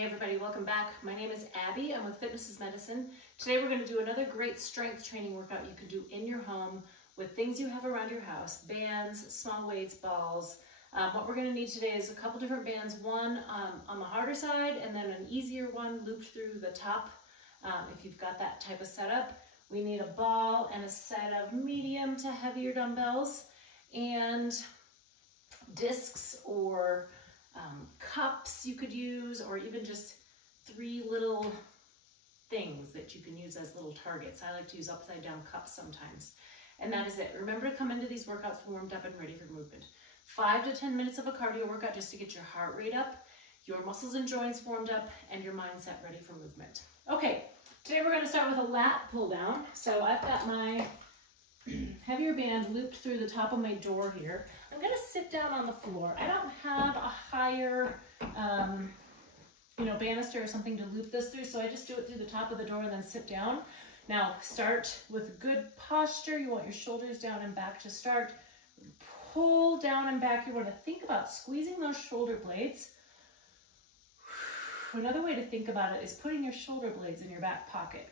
Hey everybody, welcome back. My name is Abby. I'm with Fitness is Medicine. Today we're going to do another great strength training workout you can do in your home with things you have around your house, bands, small weights, balls. What we're going to need today is a couple different bands, one on the harder side and then an easier one looped through the top. If you've got that type of setup, we need a ball and a set of medium to heavier dumbbells and discs or cups you could use, or even just 3 little things that you can use as little targets. I like to use upside down cups sometimes. And that is it. Remember to come into these workouts warmed up and ready for movement. 5 to 10 minutes of a cardio workout just to get your heart rate up, your muscles and joints warmed up, and your mindset ready for movement. Okay, today we're going to start with a lat pull down. So I've got my heavier band looped through the top of my door here. I'm going to sit down on the floor. I don't have a higher, banister or something to loop this through, so I just do it through the top of the door and then sit down. Now start with good posture. You want your shoulders down and back to start. Pull down and back. You want to think about squeezing those shoulder blades. Another way to think about it is putting your shoulder blades in your back pocket.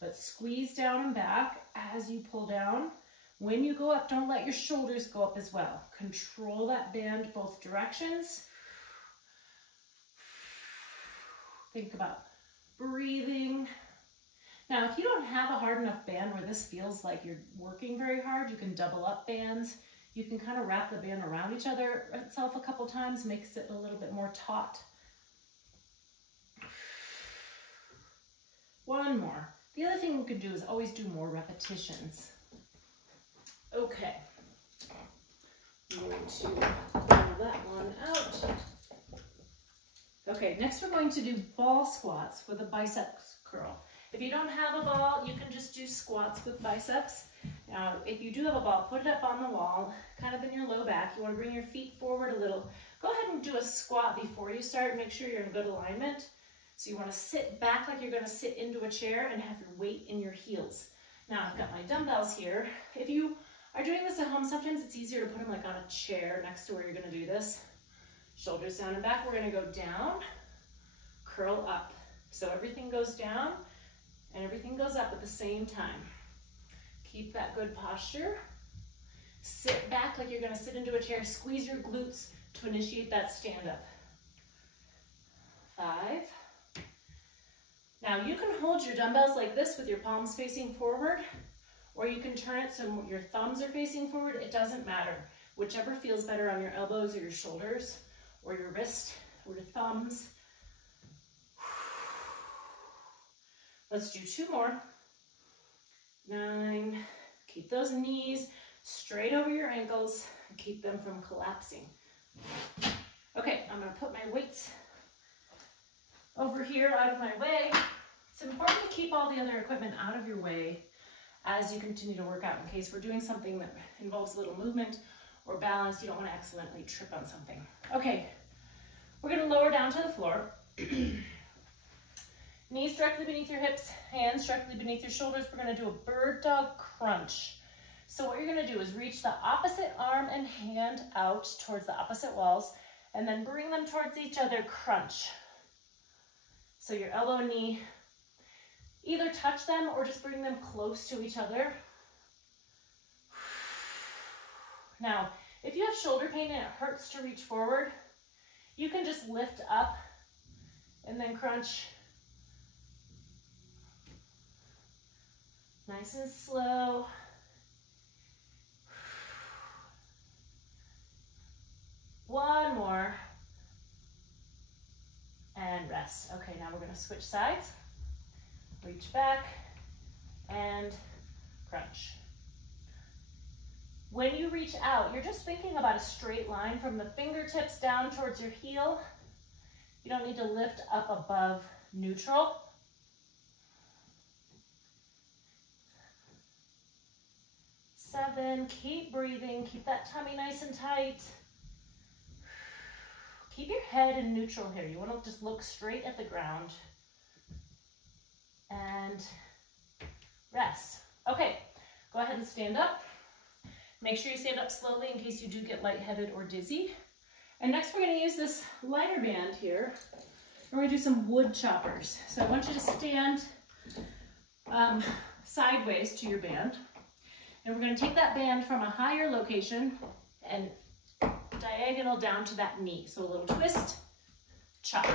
But squeeze down and back as you pull down. When you go up, don't let your shoulders go up as well. Control that band both directions. Think about breathing. Now, if you don't have a hard enough band where this feels like you're working very hard, you can double up bands. You can kind of wrap the band around itself a couple times, makes it a little bit more taut. One more. The other thing we can do is always do more repetitions. Okay, I'm going to pull that one out. Okay, next we're going to do ball squats with a biceps curl. If you don't have a ball, you can just do squats with biceps. Now, if you do have a ball, put it up on the wall, kind of in your low back. You want to bring your feet forward a little. Go ahead and do a squat before you start. Make sure you're in good alignment. So you want to sit back like you're going to sit into a chair and have your weight in your heels. Now, I've got my dumbbells here. If you are doing this at home, sometimes it's easier to put them like on a chair next to where you're going to do this. Shoulders down and back. We're going to go down, curl up. So everything goes down and everything goes up at the same time. Keep that good posture. Sit back like you're going to sit into a chair. Squeeze your glutes to initiate that stand up. 5. Now you can hold your dumbbells like this with your palms facing forward, or you can turn it so your thumbs are facing forward. It doesn't matter. Whichever feels better on your elbows or your shoulders or your wrist or your thumbs. Let's do 2 more. 9. Keep those knees straight over your ankles and keep them from collapsing. Okay, I'm going to put my weights over here out of my way. It's important to keep all the other equipment out of your way as you continue to work out in case we're doing something that involves a little movement or balance. You don't want to accidentally trip on something. Okay, we're going to lower down to the floor. Knees directly beneath your hips, hands directly beneath your shoulders. We're going to do a bird dog crunch. So what you're going to do is reach the opposite arm and hand out towards the opposite walls and then bring them towards each other, crunch. So your elbow and knee, either touch them or just bring them close to each other. Now, if you have shoulder pain and it hurts to reach forward, you can just lift up and then crunch. Nice and slow. One more. And rest. Okay, now we're going to switch sides. Reach back and crunch. When you reach out, you're just thinking about a straight line from the fingertips down towards your heel. You don't need to lift up above neutral. 7, keep breathing, keep that tummy nice and tight. Keep your head in neutral here. You want to just look straight at the ground. And rest. Okay, go ahead and stand up. Make sure you stand up slowly in case you do get lightheaded or dizzy. And next we're going to use this lighter band here we're gonna do some wood choppers. So I want you to stand sideways to your band. And we're gonna take that band from a higher location and diagonal down to that knee. So a little twist, chop.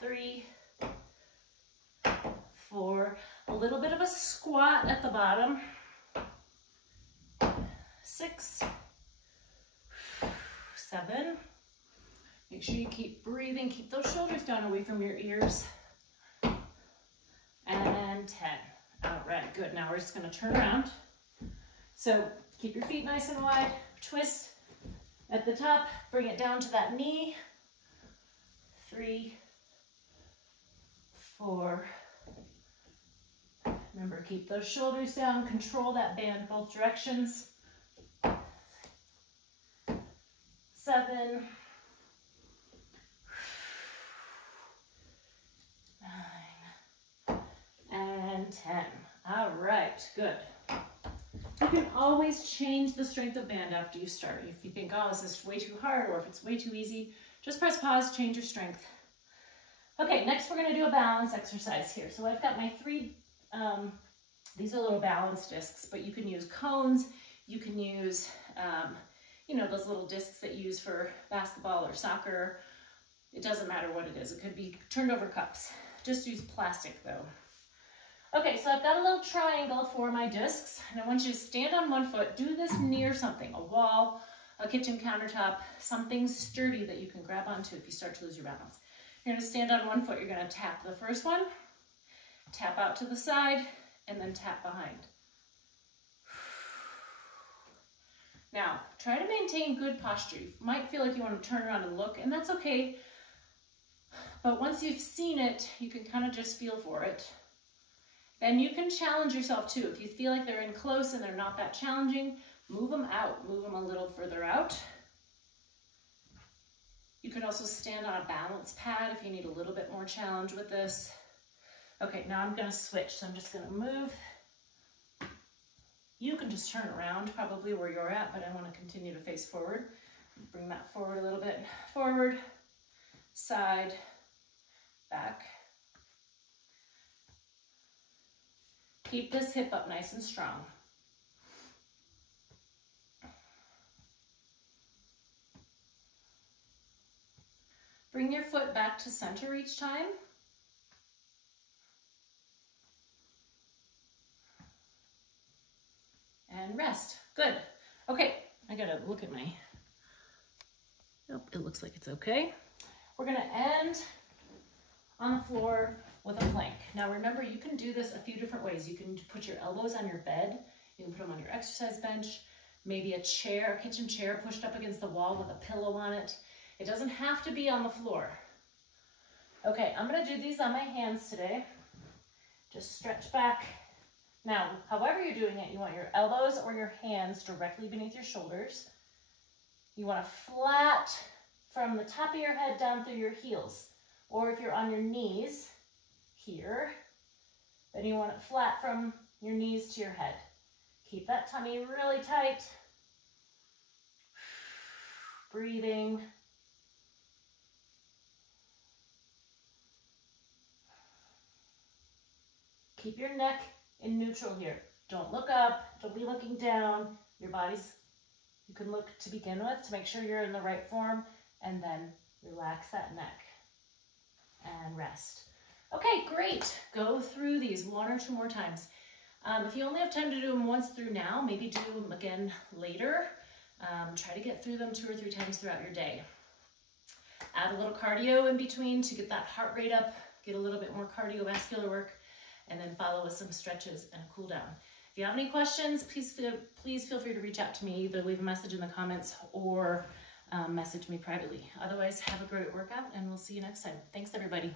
3, 4, a little bit of a squat at the bottom. 6, 7. Make sure you keep breathing, keep those shoulders down away from your ears. And 10. All right, good. Now we're just gonna turn around. So keep your feet nice and wide, twist at the top, bring it down to that knee. 3, 4. Remember, keep those shoulders down, control that band both directions. 7, 9, and 10. All right, good. You can always change the strength of band after you start. If you think, oh, this is way too hard, or if it's way too easy, just press pause, change your strength. Okay, next we're gonna do a balance exercise here. So I've got my 3, these are little balance discs, but you can use cones, you can use, you know, those little discs that you use for basketball or soccer. It doesn't matter what it is. It could be turned over cups. Just use plastic though. Okay, so I've got a little triangle for my discs, and I want you to stand on one foot. Do this near something, a wall, a kitchen countertop, something sturdy that you can grab onto if you start to lose your balance. You're gonna stand on one foot. You're gonna tap the first one, tap out to the side, and then tap behind. Now, try to maintain good posture. You might feel like you want to turn around and look, and that's okay. But once you've seen it, you can kind of just feel for it. Then you can challenge yourself too. If you feel like they're in close and they're not that challenging, move them out, move them a little further out. You could also stand on a balance pad if you need a little bit more challenge with this. Okay, now I'm gonna switch. So I'm just gonna move. You can just turn around probably where you're at, but I wanna continue to face forward. Bring that forward a little bit. Forward, side, back. Keep this hip up nice and strong. Bring your foot back to center each time. And rest. Good. Okay, I gotta look at my, nope, it looks like it's okay. We're gonna end on the floor with a plank. Now remember, you can do this a few different ways. You can put your elbows on your bed. You can put them on your exercise bench, maybe a chair, a kitchen chair pushed up against the wall with a pillow on it. It doesn't have to be on the floor. Okay, I'm gonna do these on my hands today. Just stretch back. Now, however you're doing it, you want your elbows or your hands directly beneath your shoulders. You want to flat from the top of your head down through your heels. Or if you're on your knees here, then you want it flat from your knees to your head. Keep that tummy really tight. Breathing. Keep your neck in neutral here. Don't look up, don't be looking down. Your body's, you can look to begin with to make sure you're in the right form, and then relax that neck and rest. Okay, great. Go through these 1 or 2 more times. If you only have time to do them once through now, maybe do them again later. Try to get through them 2 or 3 times throughout your day. Add a little cardio in between to get that heart rate up, get a little bit more cardiovascular work, and then follow with some stretches and a cool down. If you have any questions, please feel free to reach out to me, either leave a message in the comments or message me privately. Otherwise, have a great workout, and we'll see you next time. Thanks, everybody.